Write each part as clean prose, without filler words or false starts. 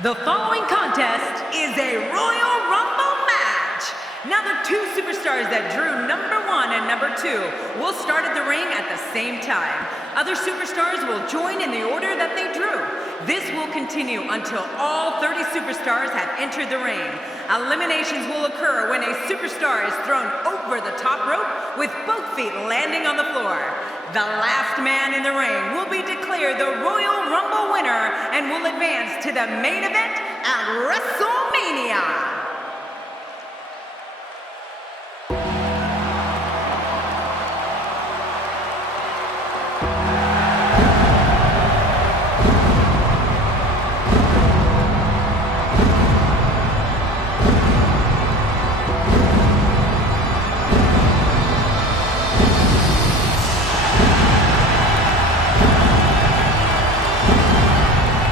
The following contest is a Royal Rumble match. Now the two superstars that drew number 1 and number 2 will start at the ring at the same time. Other superstars will join in the order that they drew. This will continue until all 30 superstars have entered the ring. Eliminations will occur when a superstar is thrown over the top rope with both feet landing on the floor. The last man in the ring will be declared the Royal Rumble winner and will advance to the main event at WrestleMania.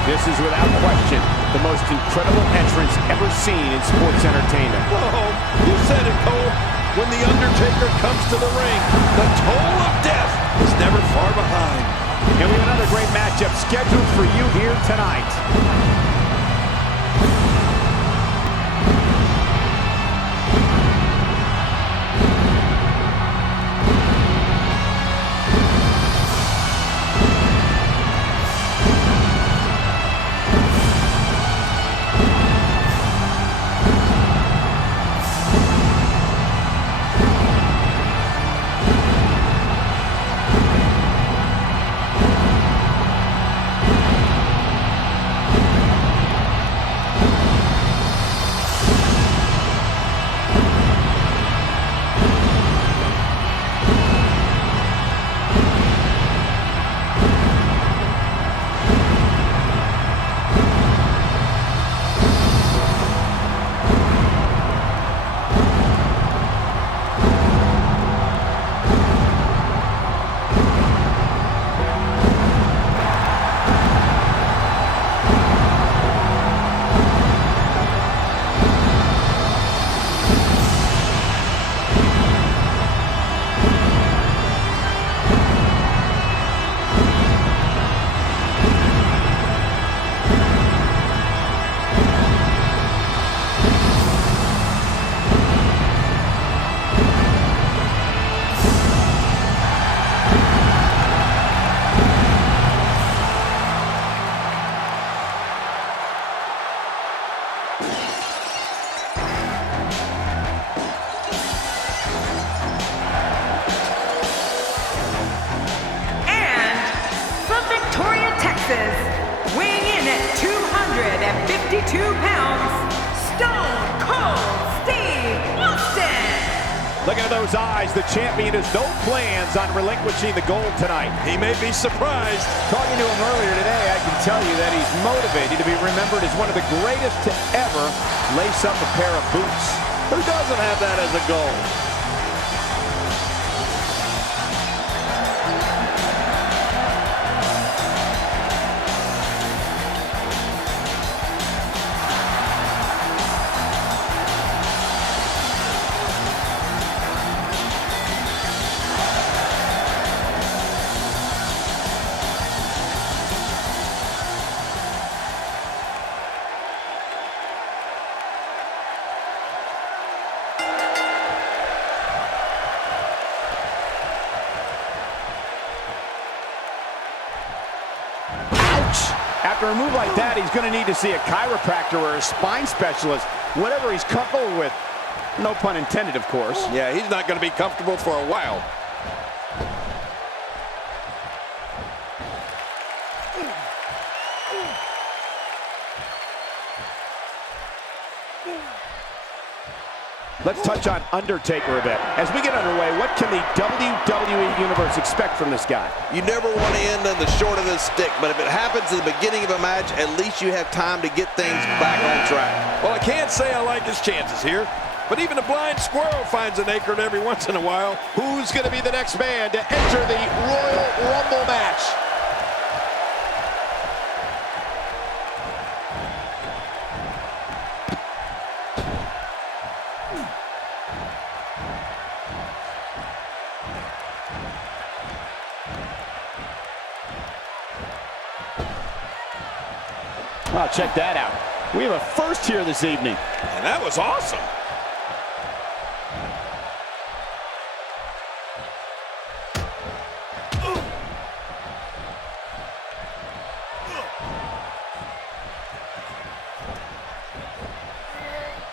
This is without question the most incredible entrance ever seen in sports entertainment. Whoa, you said it, Cole. When The Undertaker comes to the ring, the toll of death is never far behind. And we have another great matchup scheduled for you here tonight. Weighing in at 252 pounds, Stone Cold Steve Austin. Looking at those eyes, the champion has no plans on relinquishing the gold tonight. He may be surprised. Talking to him earlier today, I can tell you that he's motivated to be remembered as one of the greatest to ever lace up a pair of boots. Who doesn't have that as a goal? After a move like that, he's going to need to see a chiropractor or a spine specialist, whatever he's comfortable with. No pun intended, of course. Yeah, he's not going to be comfortable for a while. Let's touch on Undertaker a bit. As we get underway, what can the WWE Universe expect from this guy? You never want to end on the short of the stick, but if it happens at the beginning of a match, at least you have time to get things back on track. Well, I can't say I like his chances here, but even a blind squirrel finds an acorn every once in a while. Who's going to be the next man to enter the Royal Rumble match? Oh, check that out. We have a first here this evening. And that was awesome.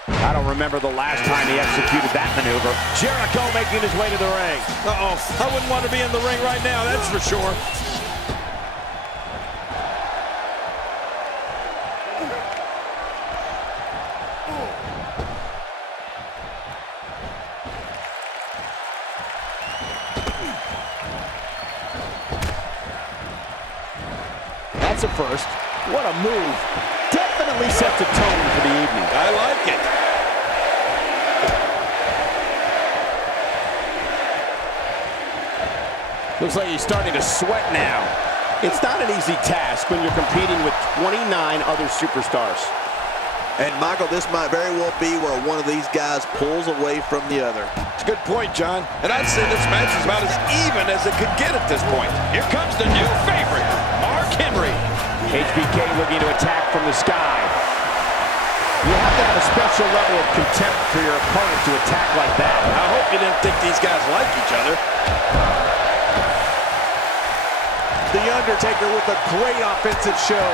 I don't remember the last time he executed that maneuver. Jericho making his way to the ring. Uh-oh, I wouldn't want to be in the ring right now, that's for sure. That's a first. What a move. Definitely sets a tone for the evening. I like it. Looks like he's starting to sweat now. It's not an easy task when you're competing with 29 other superstars. And Michael, this might very well be where one of these guys pulls away from the other. It's a good point, John. And I'd say this match is about as even as it could get at this point. Here comes the new favorite, Mark Henry. HBK looking to attack from the sky. You have to have a special level of contempt for your opponent to attack like that. I hope you didn't think these guys like each other. The Undertaker with a great offensive show.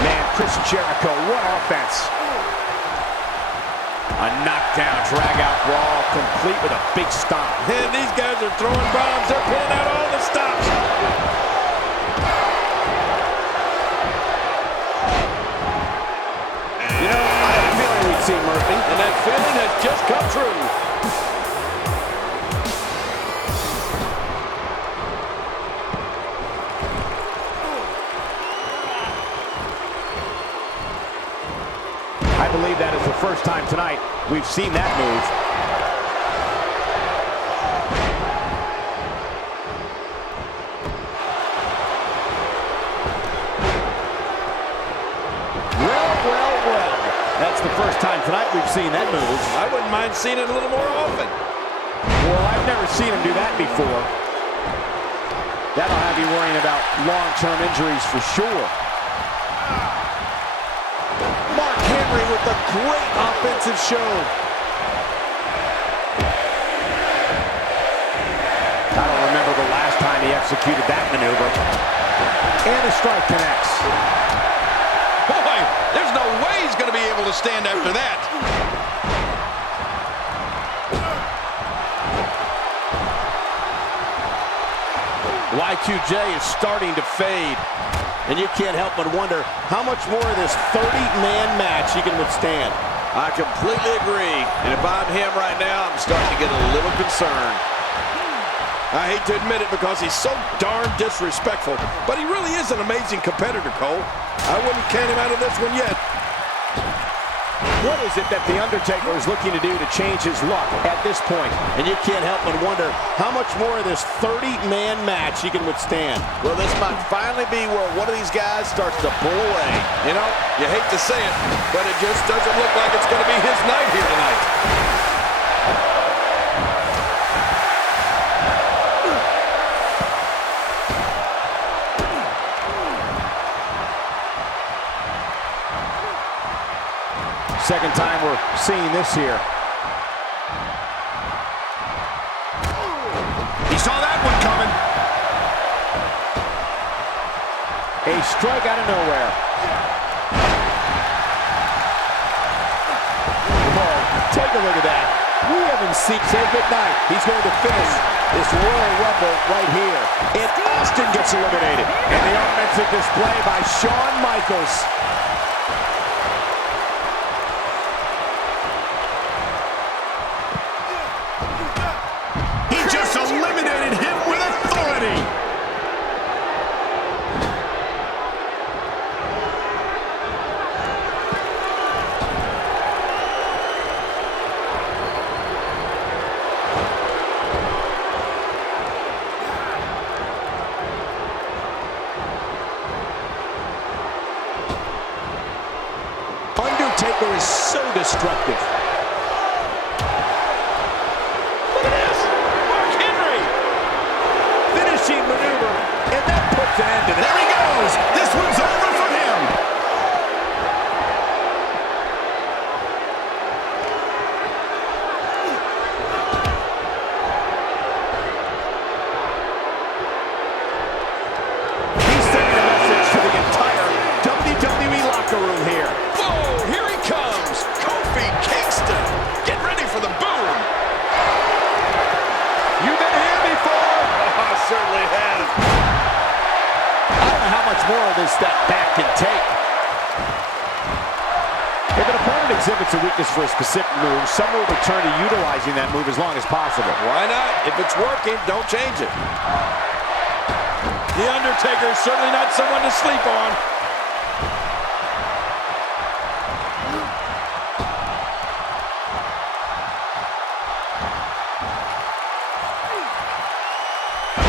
Man, Chris Jericho, what offense. A knockdown, drag-out brawl, complete with a big stomp. And these guys are throwing bombs. They're pulling out all the stops. You know, I had a feeling we'd see Murphy. And that feeling has just come true. I believe that is the first time tonight we've seen that move. Well. That's the first time tonight we've seen that move. I wouldn't mind seeing it a little more often. Well, I've never seen him do that before. That'll have you worrying about long-term injuries for sure. Mark Henry with a great offensive show. I don't remember the last time he executed that maneuver. And a strike connects. Boy, there's no way he's going to be able to stand after that. Y2J is starting to fade. And you can't help but wonder how much more of this 30-man match he can withstand. I completely agree. And if I'm him right now, I'm starting to get a little concerned. I hate to admit it because he's so darn disrespectful, but he really is an amazing competitor, Cole. I wouldn't count him out of this one yet. What is it that The Undertaker is looking to do to change his luck at this point? And you can't help but wonder how much more of this 30-man match he can withstand. Well, this might finally be where one of these guys starts to pull away. You know, you hate to say it, but it just doesn't look like it's going to be his night here tonight. Second time we're seeing this here. He saw that one coming. A strike out of nowhere. Oh, take a look at that. We haven't seen say goodnight. He's going to finish this Royal Rumble right here. And Austin gets eliminated. And the offensive display by Shawn Michaels. Eliminated him with authority. Undertaker is so destructive. Look at this. more this that back can take. If an opponent exhibits a weakness for a specific move, some will return to utilizing that move as long as possible. Why not? If it's working, don't change it. The Undertaker is certainly not someone to sleep on.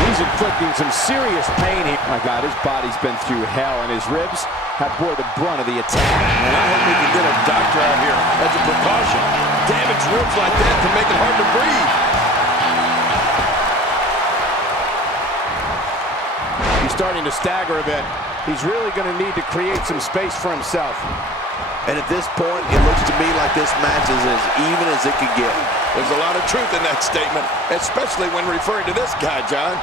He's inflicting some serious pain here. My God, his body's been through hell, and his ribs have bore the brunt of the attack. And I hope we can get a doctor out here as a precaution. Damaged ribs like that can make it hard to breathe. He's starting to stagger a bit. He's really going to need to create some space for himself. And at this point, it looks to me like this match is as even as it could get. There's a lot of truth in that statement, especially when referring to this guy, John.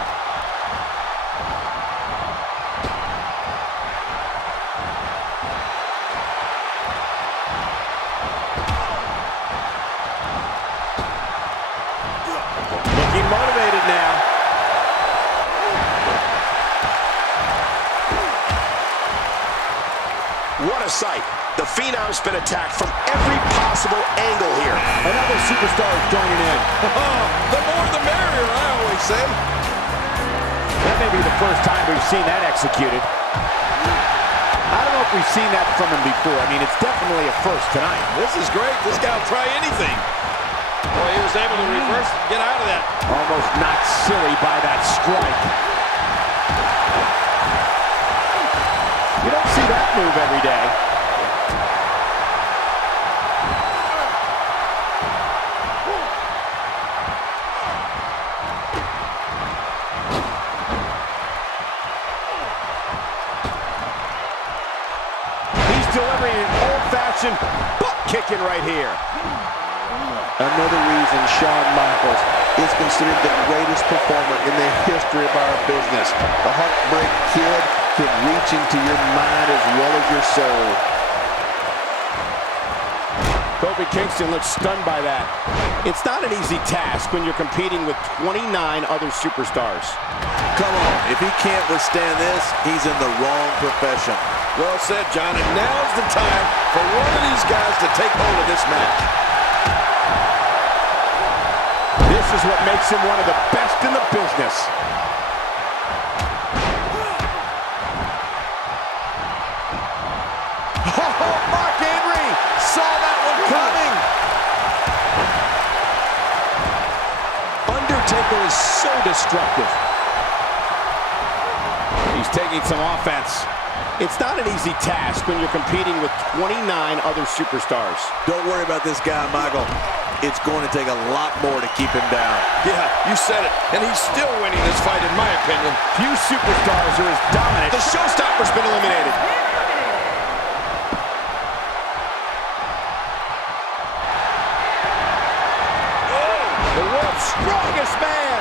Looking motivated now. What a sight. The Phenom's been attacked from every possible angle here. Another superstar is joining in. The more the merrier, I always say. That may be the first time we've seen that executed. I don't know if we've seen that from him before. I mean, it's definitely a first tonight. This is great. This guy will try anything. Boy, he was able to reverse and get out of that. Almost knocked silly by that strike. You don't see that move every day. He's delivering an old-fashioned butt kicking right here. Another reason Shawn Michaels is considered the greatest performer in the history of our business. The Heartbreak Kid can reach into your mind as well as your soul. Kofi Kingston looks stunned by that. It's not an easy task when you're competing with 29 other superstars. Come on, if he can't withstand this, he's in the wrong profession. Well said, John, and now's the time for one of these guys to take hold of this match. This is what makes him one of the best in the business. Mark Henry saw that one coming. Undertaker is so destructive. He's taking some offense. It's not an easy task when you're competing with 29 other superstars. Don't worry about this guy, Michael. It's going to take a lot more to keep him down. Yeah, you said it. And he's still winning this fight, in my opinion. Few superstars are as dominant. The showstopper's been eliminated. The world's strongest man.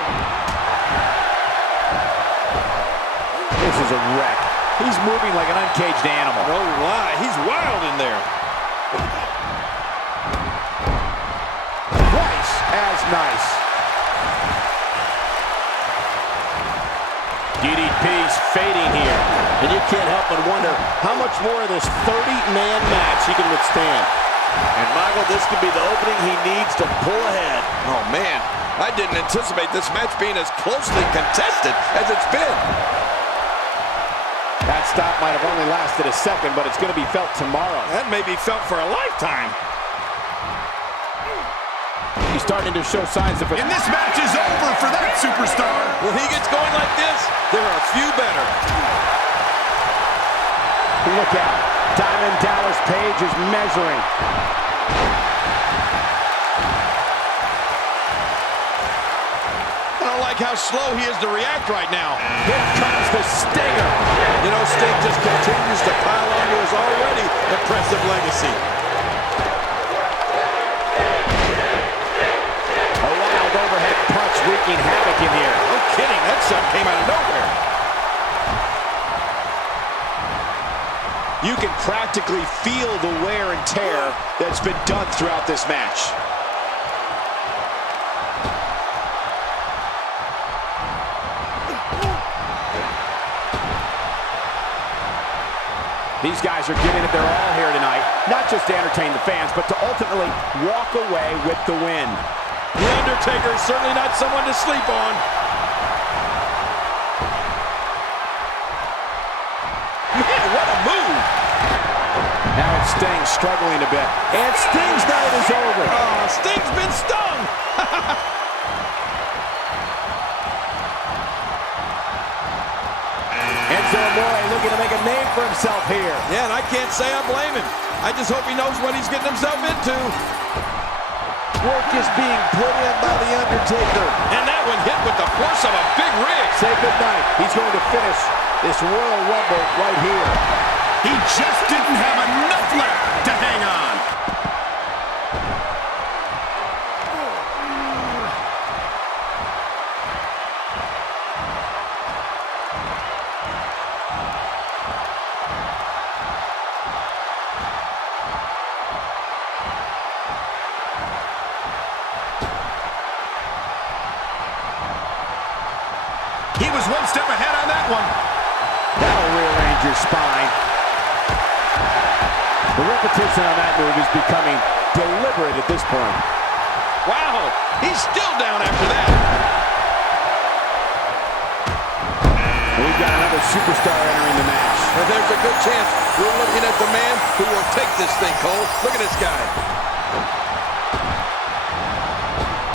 This is a wreck. He's moving like an uncaged animal. No lie, he's wild in there. Twice as nice. DDP's fading here. And you can't help but wonder how much more of this 30-man match he can withstand. And Michael, this could be the opening he needs to pull ahead. Oh man, I didn't anticipate this match being as closely contested as it's been. That stop might have only lasted a second, but it's going to be felt tomorrow. That may be felt for a lifetime. He's starting to show signs of it. And this match is over for that superstar. When he gets going like this, there are a few better. Look out. Diamond Dallas Page is measuring. I don't like how slow he is to react right now. Here comes the stinger. You know, Sting just continues to pile onto his already impressive legacy. A wild overhead punch wreaking havoc in here. No kidding, that shot came out of nowhere. You can practically feel the wear and tear that's been done throughout this match. These guys are giving it their all here tonight, not just to entertain the fans, but to ultimately walk away with the win. The Undertaker is certainly not someone to sleep on. Man, what a move! Now it's Sting struggling a bit, and Sting's night is over. Oh, Sting's been stung! Enzo Amore looking to make a name for himself here. Yeah, and I can't say I blame him. I just hope he knows what he's getting himself into. Work is being put in by The Undertaker. And that one hit with the force of a big rig. Say goodnight. He's going to finish this Royal Rumble right here. He just didn't have enough left to hang on. He was one step ahead on that one. That'll rearrange your spine. The repetition on that move is becoming deliberate at this point. Wow, he's still down after that. We've got another superstar entering the match. Well, there's a good chance we're looking at the man who will take this thing, Cole. Look at this guy.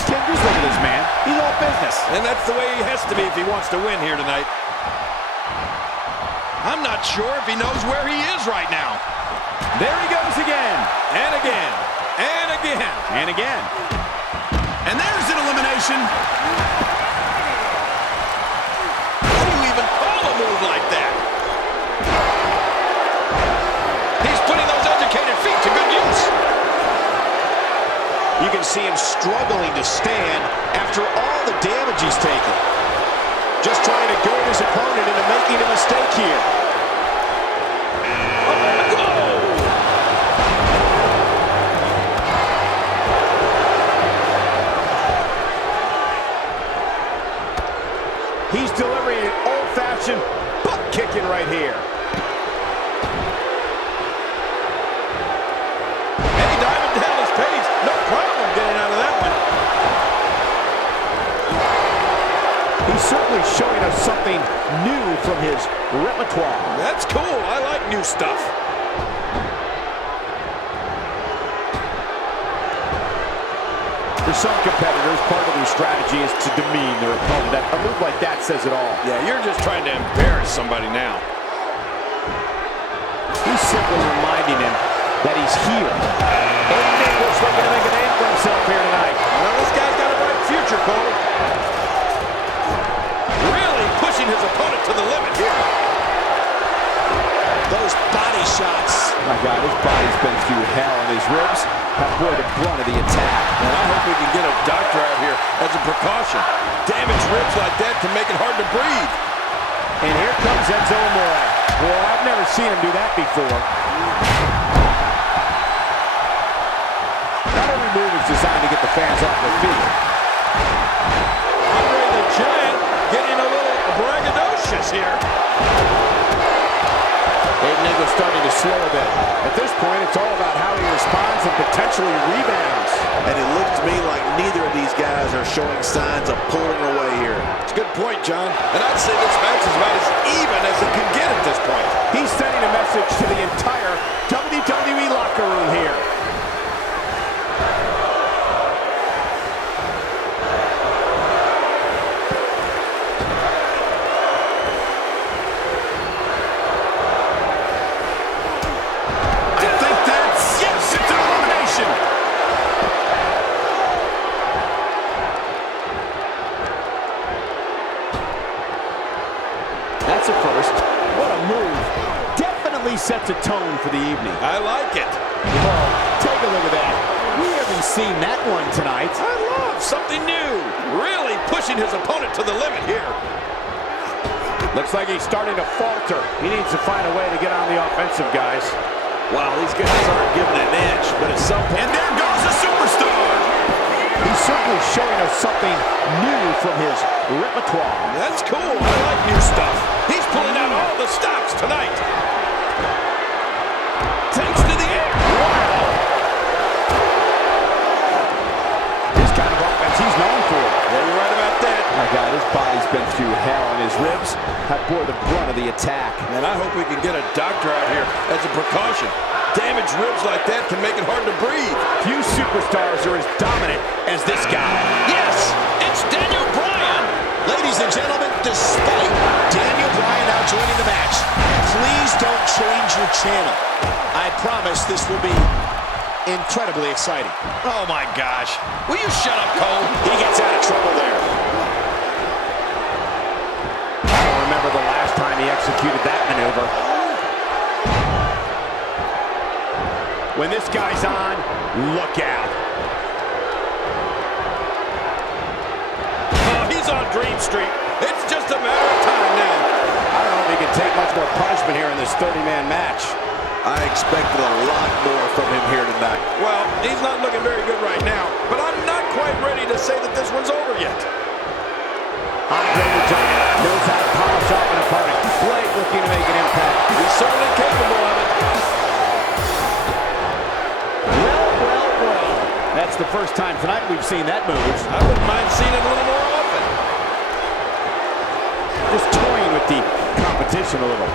Just look at this man. He's all business. And that's the way he has to be if he wants to win here tonight. I'm not sure if he knows where he is right now. There he goes again. And again. And again. And again. And there's an elimination. How do you even call a move like that? He's putting those educated feet to good use. You can see him struggling to stand after all the damage he's taken. Just trying to goad his opponent into making a mistake here. He's delivering an old-fashioned butt kicking right here. Hey, diving down his pace. No problem getting out of that one. He's certainly showing us something new from his repertoire. That's cool. I like new stuff. For some competitors, part of their strategy is to demean their opponent. A move like that says it all. Yeah, you're just trying to embarrass somebody now. He's simply reminding him that he's here. Aiden English looking to make a name for himself here tonight. Well, this guy's got a bright future, Cole. Really pushing his opponent to the limit here. Those body shots. My God, his body's been through hell, and his ribs have bore the brunt of the attack. And I hope we can get a doctor out here as a precaution. Damaged ribs like that can make it hard to breathe. And here comes Enzo Amore. Well, I've never seen him do that before. Not every move is designed to get the fans off their feet. Andre the Giant getting a little braggadocious here. Aiden English starting to slow a bit. At this point, it's all about how he responds and potentially rebounds. And it looks to me like neither of these guys are showing signs of pulling away here. It's a good point, John. And I'd say this match is about as even as it can get at this point. He's sending a message to the entire WWE locker room here. That's a first. What a move. Definitely sets a tone for the evening. I like it. Oh, take a look at that. We haven't seen that one tonight. I love something new. Really pushing his opponent to the limit here. Looks like he's starting to falter. He needs to find a way to get on the offensive, guys. Wow, these guys aren't giving an inch, but at some point... And there goes a superstar. He's certainly showing us something new from his repertoire. That's cool. I like new stuff. He's pulling out all the stops tonight. My God, his body's been through hell, and his ribs have bore the brunt of the attack. And I hope we can get a doctor out here as a precaution. Damaged ribs like that can make it hard to breathe. Few superstars are as dominant as this guy. Yes, it's Daniel Bryan. Ladies and gentlemen, despite Daniel Bryan now joining the match, please don't change your channel. I promise this will be incredibly exciting. Oh my gosh. Will you shut up, Cole? He gets out of trouble there. I don't remember the last time he executed that maneuver. When this guy's on, look out. Oh, he's on Dream Street. It's just a matter of time now. I don't know if he can take much more punishment here in this 30-man match. I expected a lot more from him here tonight. Well, he's not looking very good right now, but I'm not quite ready to say that this one's over yet. Andre the Giant knows how to polish off an opponent. Blake looking to make an impact. He's certainly capable of it. Well. That's the first time tonight we've seen that move. I wouldn't mind seeing it a little more often. Just toying with the competition a little.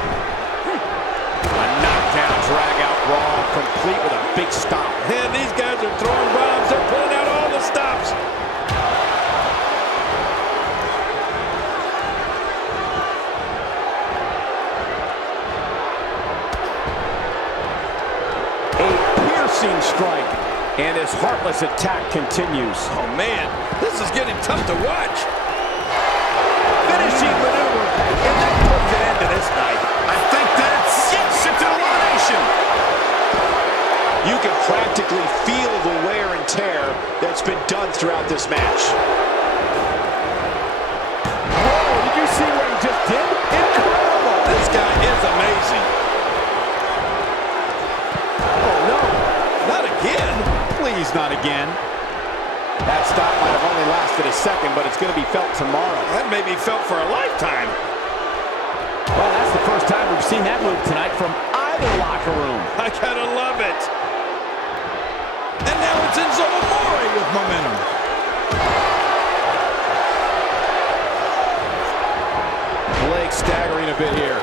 A knockdown, drag-out brawl, complete with a big stomp. And these guys are throwing bombs. They're pulling out all the stops. A piercing strike, and his heartless attack continues. Oh, man, this is getting tough to watch. Finishing maneuver, and that puts an end to this night. I think that's... Yes, it's an elimination. You can practically feel the wear and tear that's been done throughout this match. Whoa, did you see what he just did? Incredible! This guy is amazing. Oh, no. Not again. Please, not again. That stop might have only lasted a second, but it's going to be felt tomorrow. That may be felt for a lifetime. Well, that's the first time we've seen that move tonight from either locker room. I gotta love it. And now it's Enzo Amore with momentum. Blake staggering a bit here.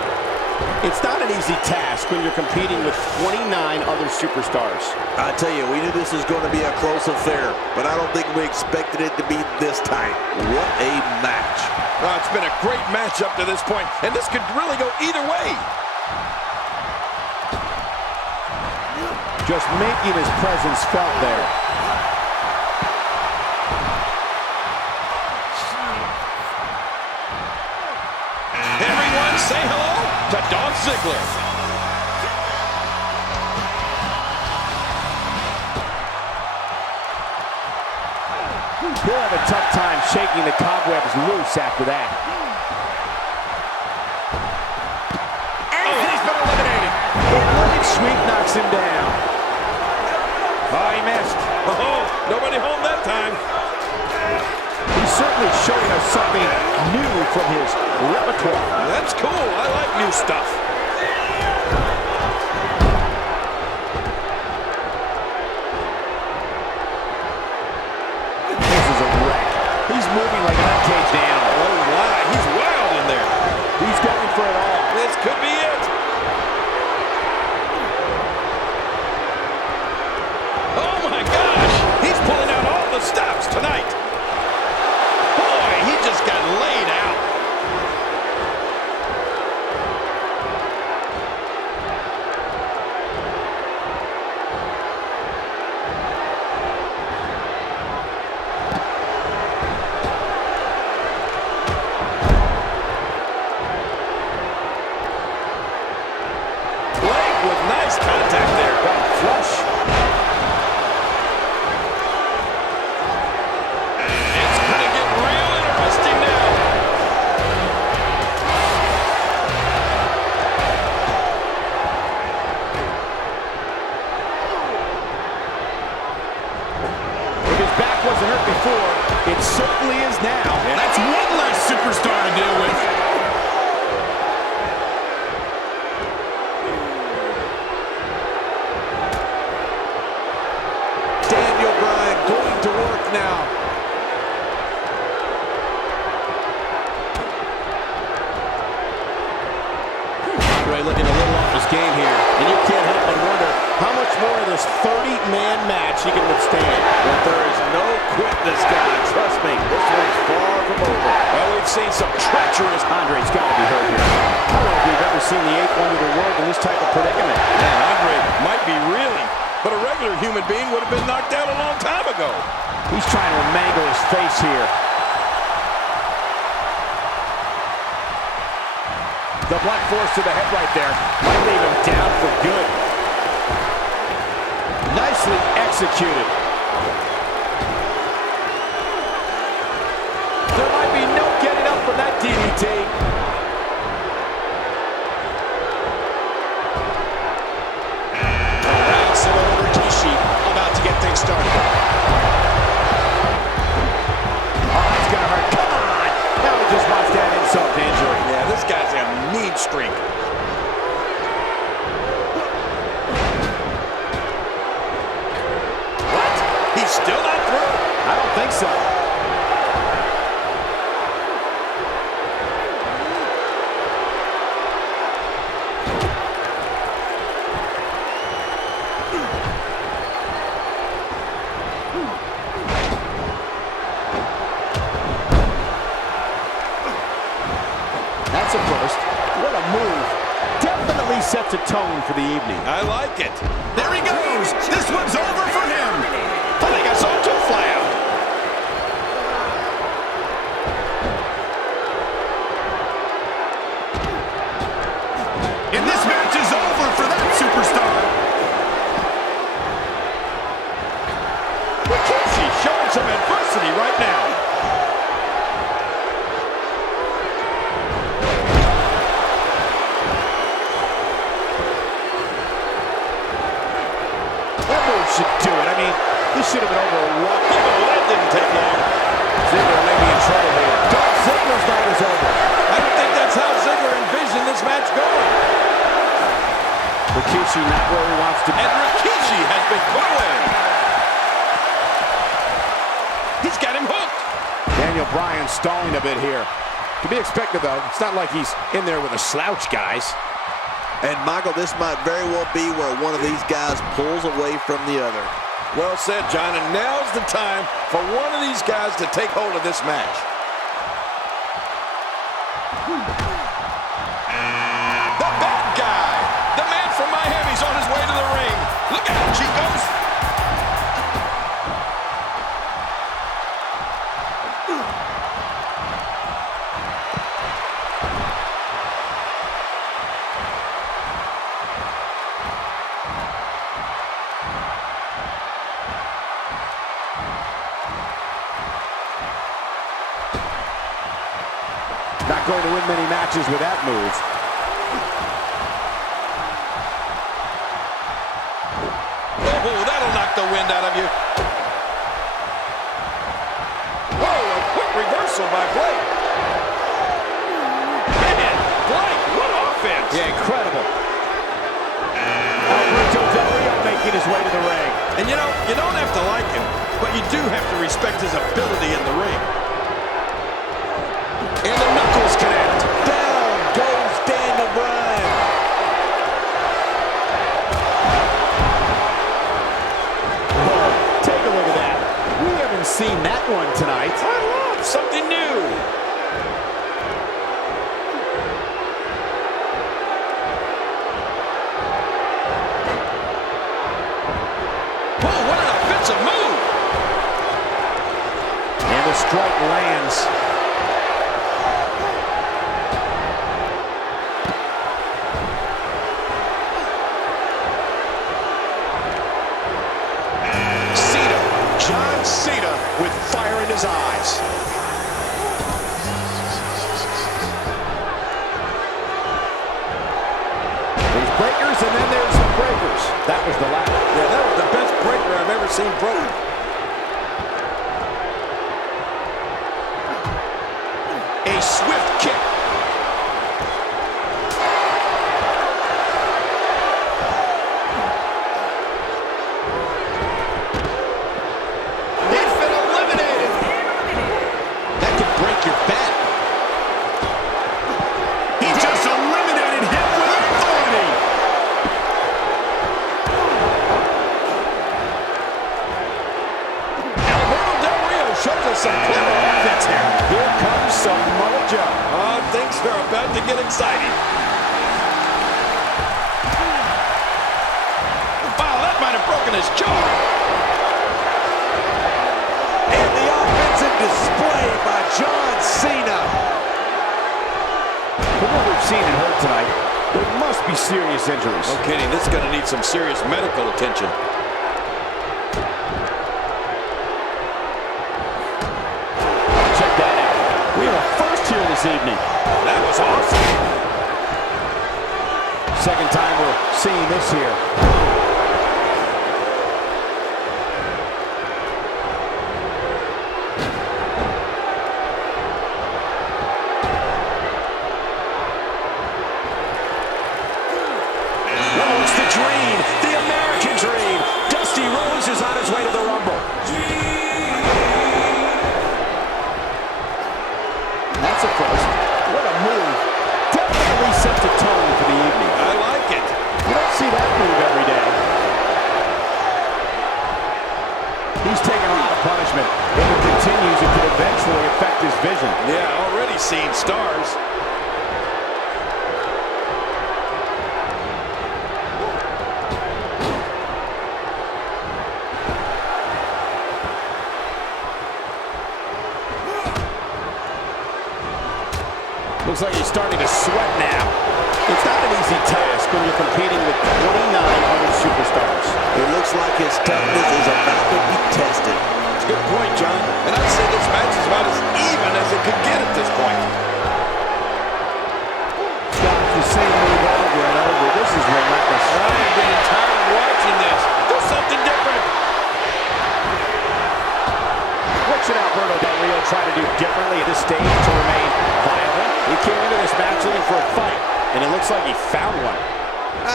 It's not an easy task when you're competing with 29 other superstars. I tell you, we knew this was going to be a close affair, but I don't think we expected it to be this tight. What a match. Oh, it's been a great match up to this point, and this could really go either way. Just making his presence felt there. Everyone say hello to Dolph Ziggler. He'll have a tough time shaking the cobwebs loose after that. And He's been eliminated. The leg sweep knocks him down. Oh, he missed. Oh, nobody home that time. He's certainly showing us something new from his repertoire. That's cool. I like new stuff. This is a wreck. He's moving like an uncaged animal. Oh, my. He's wild in there. He's going for it all. This could be it. Oh, my gosh. He's pulling out all the stops tonight. Boy, he just got laid out. Blake with nice contact there. Got him flush. It's going to get real interesting now. If his back wasn't hurt before, it certainly is now. And that's one less superstar to deal with. Daniel Bryan going to work now. match he can withstand. But there is no quitting this guy. Trust me, this one's far from over. Well, we've seen some treacherous. Andre's got to be hurt here. I don't know if we've ever seen the eighth wonder of the world in this type of predicament. Yeah, Andre might be reeling, but a regular human being would have been knocked out a long time ago. He's trying to mangle his face here. The blunt force to the head right there might leave him down for good. Nicely executed. There might be no getting up from that DDT. Rounds it over Rikishi, about to get things started. Oh, that's gonna hurt. Come on! Now he just wants that insult to injury. Yeah, this guy's a mean streak. What? He's still not through? I don't think so. That's a first. What a move. Definitely sets a tone for the evening. I like it. There he goes. This one's over for him. I think I saw him toe fly out. And this match is over for that superstar. Rikishi showing some adversity right now. Should do it. I mean, this should have been over a walk. Oh, that didn't take long. Ziggler may be in trouble here. Dolph Ziggler's night is over. I don't think that's how Ziggler envisioned this match going. Rikishi not where he wants to be. And Rikishi has been put away. He's got him hooked. Daniel Bryan stalling a bit here. To be expected, though. It's not like he's in there with a slouch, guys. And, Michael, this might very well be where one of these guys pulls away from the other. Well said, John, and now's the time for one of these guys to take hold of this match. The bad guy, the man from Miami's on his way to the ring. Look out, Chicos. Not going to win many matches with that move. Oh, that'll knock the wind out of you. Whoa, a quick reversal by Blake. Man, Blake, what offense. Yeah, incredible. Alberto Del Rio making his way to the ring. And you know, you don't have to like him, but you do have to respect his ability in the ring. And the knuckles connect. Down goes Daniel Bryan. Oh, take a look at that. We haven't seen that one tonight. I love something new. Oh, what an offensive move. And the strike lands. John Cena with fire in his eyes. There's breakers and then there's the breakers. That was the last. Yeah, that was the best breaker I've ever seen broken. A swift kick. some clever offense here. Here comes Samoa Joe. Oh, things are about to get exciting. Wow, that might have broken his jaw. And the offensive display by John Cena. From what we've seen and heard tonight, there must be serious injuries. No kidding, this is going to need some serious medical attention. Check that out. We have a first here this evening. That was awesome. Second time we're seeing this here. Oh, it's the dream, the American dream. Dusty Rhodes is on his way to the Rumble. That's a first. What a move. Definitely sets the tone for the evening. I like it. You don't see that move every day. He's taking a lot of punishment. If it continues, it could eventually affect his vision. Yeah, already seeing stars. Looks like he's starting to sweat now. It's not an easy task when you're competing with 29 other superstars. It looks like his toughness is about to be tested. It's a good point, John. And I'd say this match is about as even as it could get at this point. Got the same move over and over. This is relentless. I am getting tired of watching this. Do something different. What should Alberto Del Rio try to do differently at this stage to remain viable? He came into this match looking for a fight, and it looks like he found one.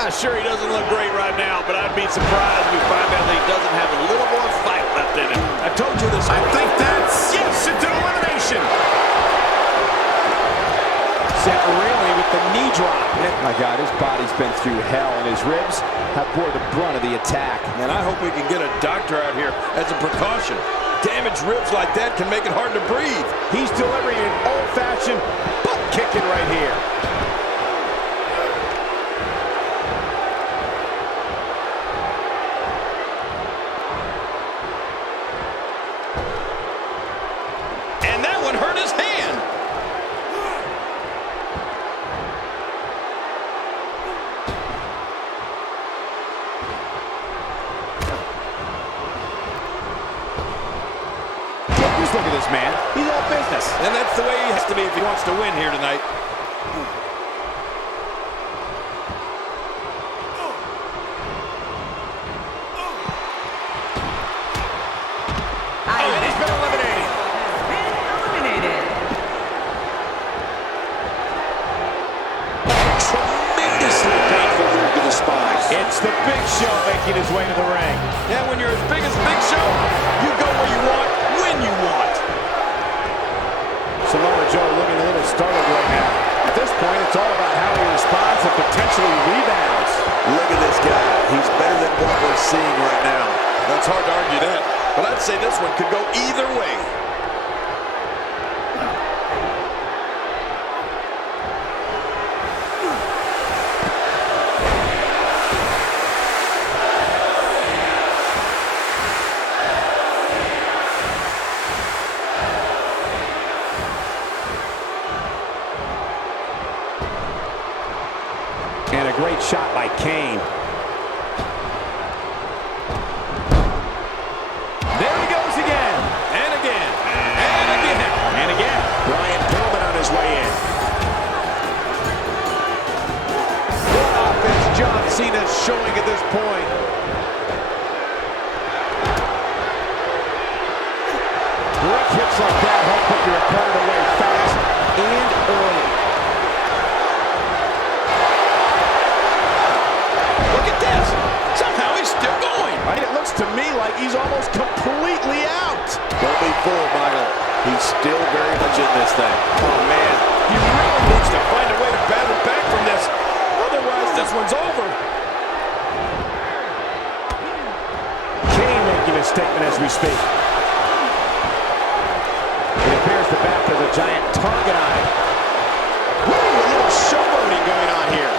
Sure, he doesn't look great right now, but I'd be surprised if we find out that he doesn't have a little more fight left in him. I told you this. I think that's yes into elimination. Set reeling with the knee drop. My God, his body's been through hell, and his ribs have bore the brunt of the attack. And I hope we can get a doctor out here as a precaution. Damaged ribs like that can make it hard to breathe. He's delivering an old-fashioned butt kicking right here. And that one hurt his hand. Look at this man. He's all business. And that's the way he has to be if he wants to win here tonight. And he's been eliminated. Tremendously painful move to the spine. It's the Big Show making his way to the ring. Yeah, when you're as big as Big Show, you go where you want, when you want. Samoa Joe looking a little startled right now. At this point, it's all about how he responds and potentially rebounds. Look at this guy. He's better than what we're seeing right now. That's hard to argue that. But I'd say this one could go either way. And a great shot by Kane. There he goes again. And again. And again. And again. Brian Pillman on his way in. What offense John Cena's showing at this point. Direct hits like that help put your opponent away fast and early. Look at this. Somehow he's still going. It looks to me like he's almost completely out. Don't be fooled, Michael. He's still very much in this thing. Oh, man. He really needs to find a way to battle back from this. Otherwise, this one's over. Kane making a statement as we speak. bears the back of the giant target on it. Woo, a little showboating going on here.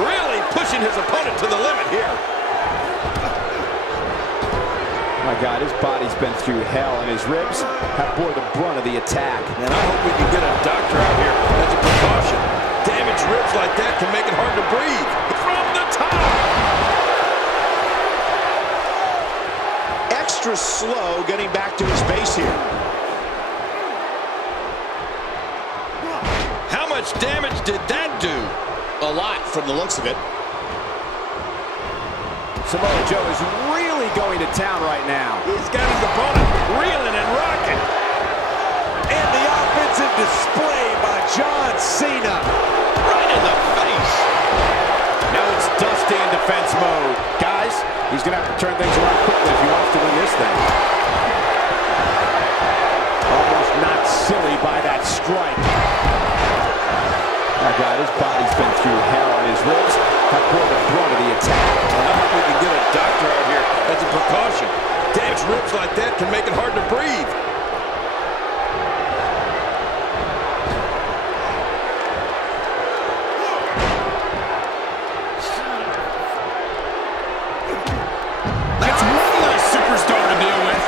Really pushing his opponent to the limit here. My God, his body's been through hell, and his ribs have bore the brunt of the attack. And I hope we can get a doctor out here as a precaution. Damaged ribs like that can make it hard to breathe. From the top! Extra slow getting back to his base here. How much damage did that do? A lot from the looks of it. Samoa Joe is really going to town right now. He's got his opponent reeling and rocking. And the offensive display by John Cena. Right in the face. Now it's Dusty in defense mode. Guys, he's going to have to turn things around quickly if he wants to win this thing. Almost not silly by that strike. My God, his body's been through hell, and his ribs have bore the brunt of the attack. I hope we can get a doctor out here as a precaution. Damaged ribs like that can make it hard to breathe. That's one less superstar to deal with.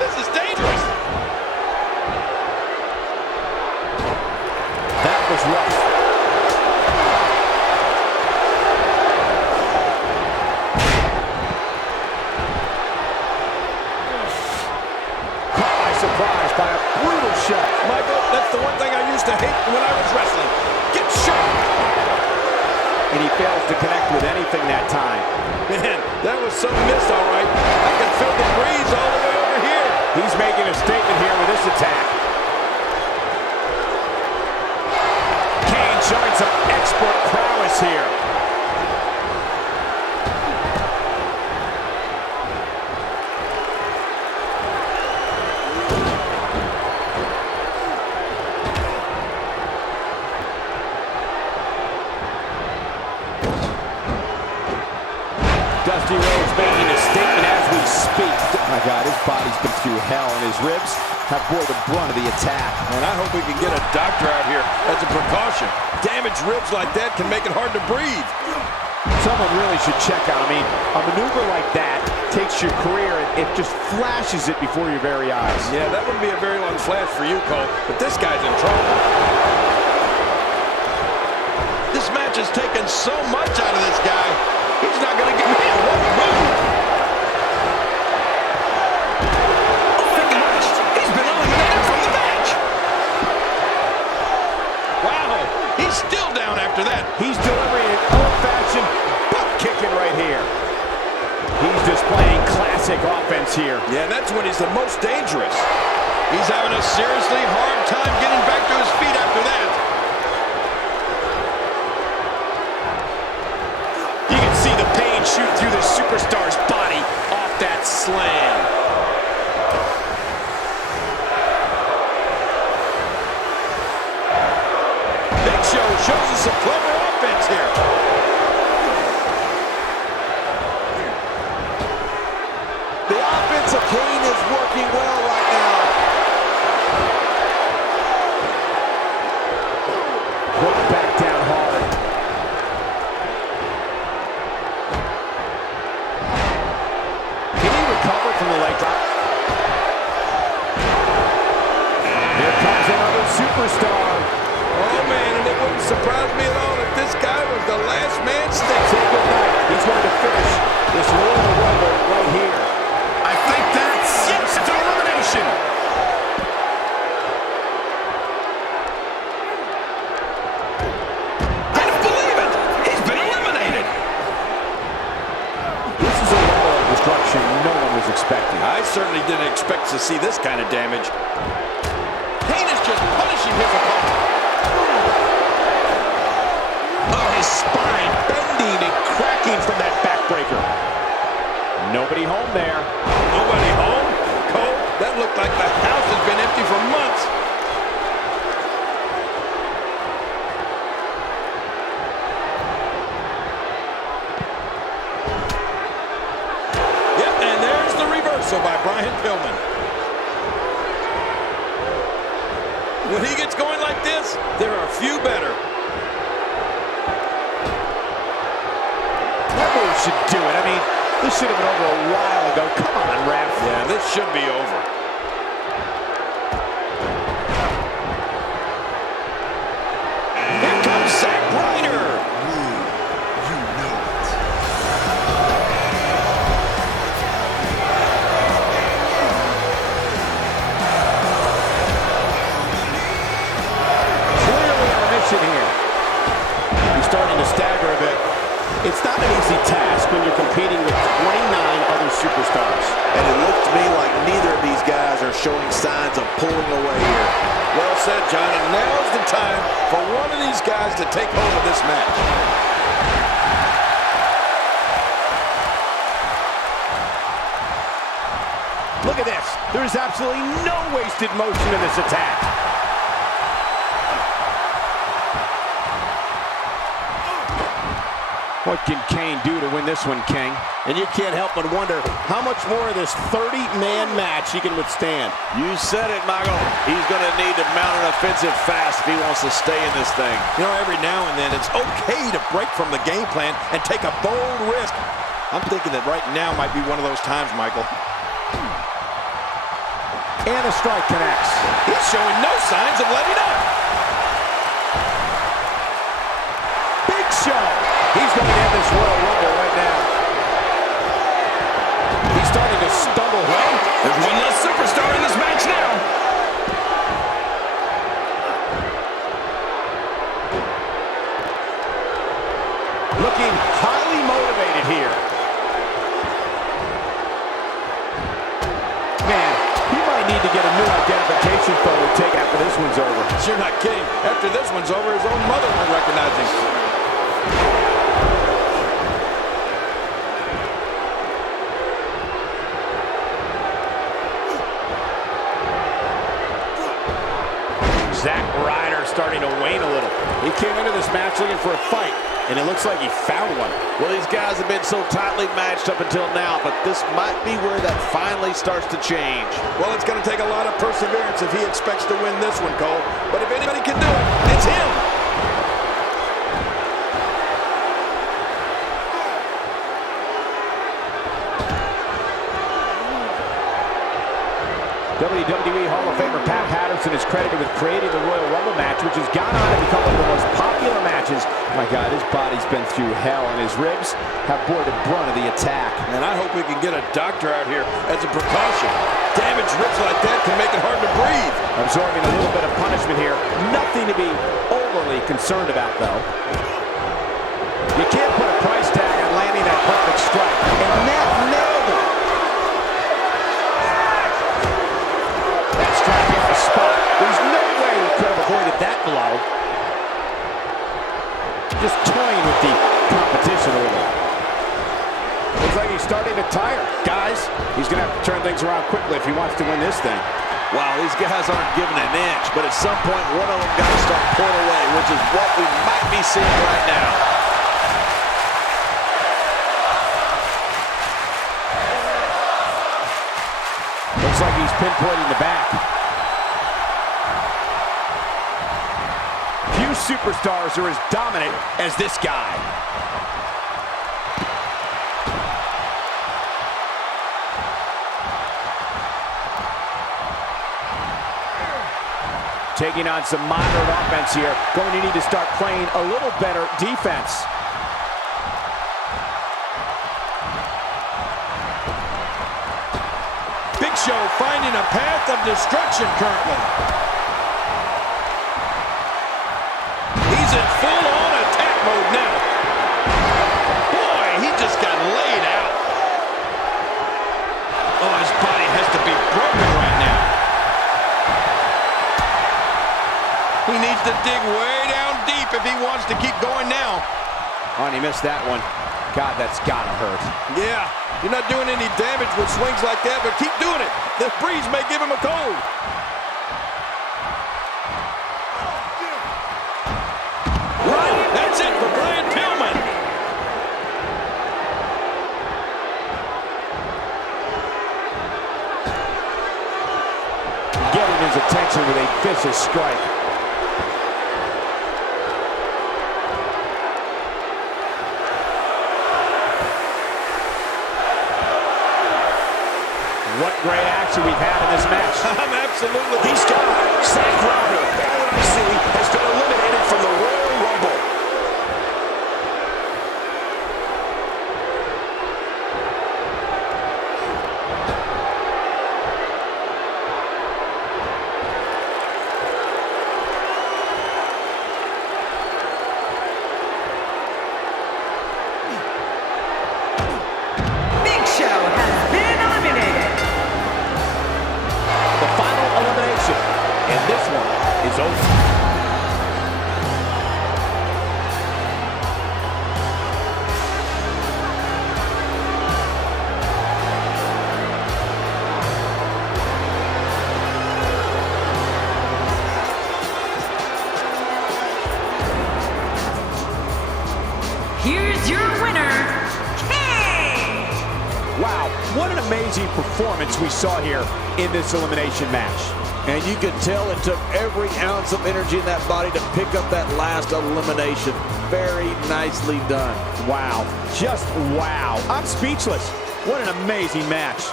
This is dangerous. That was rough. Caught by surprise by a brutal shot. Michael, that's the one thing I used to hate when I was wrestling. Get shot. And he fails to connect with anything that time. Man, that was some miss, all right. I can feel the breeze all the way over here. He's making a statement here with this attack. Kane showing some expert prowess here. Dusty Rhodes making a statement as we speak. My God, his body's been through hell, and his ribs have bore the brunt of the attack. And I hope we can get a doctor out here as a precaution. Damaged ribs like that can make it hard to breathe. Someone really should check out. I mean, a maneuver like that takes your career and it just flashes it before your very eyes. Yeah, that wouldn't be a very long flash for you, Cole, but this guy's in trouble. This match has taken so much out of this guy. He's not going to get me in one move. Oh my gosh, he's been eliminated from the match. Wow, he's still down after that. He's delivering an old-fashioned butt kicking right here. He's displaying classic offense here. Yeah, that's when he's the most dangerous. He's having a seriously hard time getting back to his feet after that. You can see the pain shoot through the superstar's body off that slam. Big Show shows us some clever offense here. The offensive Kane is working well right now. Brought back down hard. Can he recover from the leg drop? Here comes another superstar. Oh, man, and it wouldn't surprise me at all if this guy was the last man standing. Say goodnight. He's going to finish this Royal Rumble right here. I think that's instant elimination. I don't believe it. He's been eliminated. This is a level of destruction no one was expecting. I certainly didn't expect to see this kind of damage. Kane is just punishing his opponent. Oh, his spine bending and cracking from that backbreaker. Nobody home there. Nobody home? Cole, that looked like the house has been empty for months. Yep, and there's the reversal by Brian Pillman. When he gets going like this, there are few better. That move should do it. I mean, this should have been over a while ago. Come on, ref. Yeah, this should be over. Here comes Zack Ryder. You know it. Clearly on a mission here. He's starting to stagger a bit. It's not an easy task when you're competing with 29 other superstars. And it looks to me like neither of these guys are showing signs of pulling away here. Well said, John, and now's the time for one of these guys to take hold of this match. Look at this. There is absolutely no wasted motion in this attack. What can Kane do to win this one, King? And you can't help but wonder how much more of this 30-man match he can withstand. You said it, Michael. He's going to need to mount an offensive fast if he wants to stay in this thing. You know, every now and then it's okay to break from the game plan and take a bold risk. I'm thinking that right now might be one of those times, Michael. And a strike connects. He's showing no signs of letting up. Big Show. He's going to end this Royal Rumble right now. He's starting to stumble. Well, there's one less superstar in this match now. Looking highly motivated here. Man, he might need to get a new identification photo taken after this one's over. You're not kidding. After this one's over, his own mother won't recognize him. Zack Ryder starting to wane a little. He came into this match looking for a fight, and it looks like he found one. Well, these guys have been so tightly matched up until now, but this might be where that finally starts to change. Well, it's going to take a lot of perseverance if he expects to win this one, Cole. But if anybody can do it, it's him. WWE Hall of Famer Pat Patterson is credited with creating the Royal Rumble match, which has gone on to become one of the most popular matches. My God, his body's been through hell, and his ribs have bore the brunt of the attack. And I hope we can get a doctor out here as a precaution. Damaged ribs like that can make it hard to breathe. Absorbing a little bit of punishment here. Nothing to be overly concerned about, though. You can't put a price tag on landing that perfect strike. And that nailed it. That strike hit the spot. There's no way we could have avoided that blow. Just toying with the competition a little. Looks like he's starting to tire. Guys, he's going to have to turn things around quickly if he wants to win this thing. Wow, these guys aren't giving an inch, but at some point, one of them got to start pulling away, which is what we might be seeing right now. Looks like he's pinpointing the back. Few superstars are as dominant as this guy. Taking on some moderate offense here. Going to need to start playing a little better defense. Big Show finding a path of destruction currently. He's in full-on attack mode now. Boy, he just got laid out. Oh, his body has to be broken right now. He needs to dig way down deep if he wants to keep going now. Oh, and he missed that one. God, that's gotta hurt. Yeah, you're not doing any damage with swings like that, but keep doing it. This breeze may give him a cold. That's it for Brian Pillman. Getting his attention with a vicious strike. What great action we've had in this match. I'm absolutely... He's got Zack Ryder. All that I see has been eliminated from the Royal Rumble. Big Show has been eliminated. The final elimination, and this one is over. Here's your winner, King! Wow, what an amazing performance we saw here in this elimination match. And you could tell it took every ounce of energy in that body to pick up that last elimination. Very nicely done. Wow, just wow. I'm speechless. What an amazing match.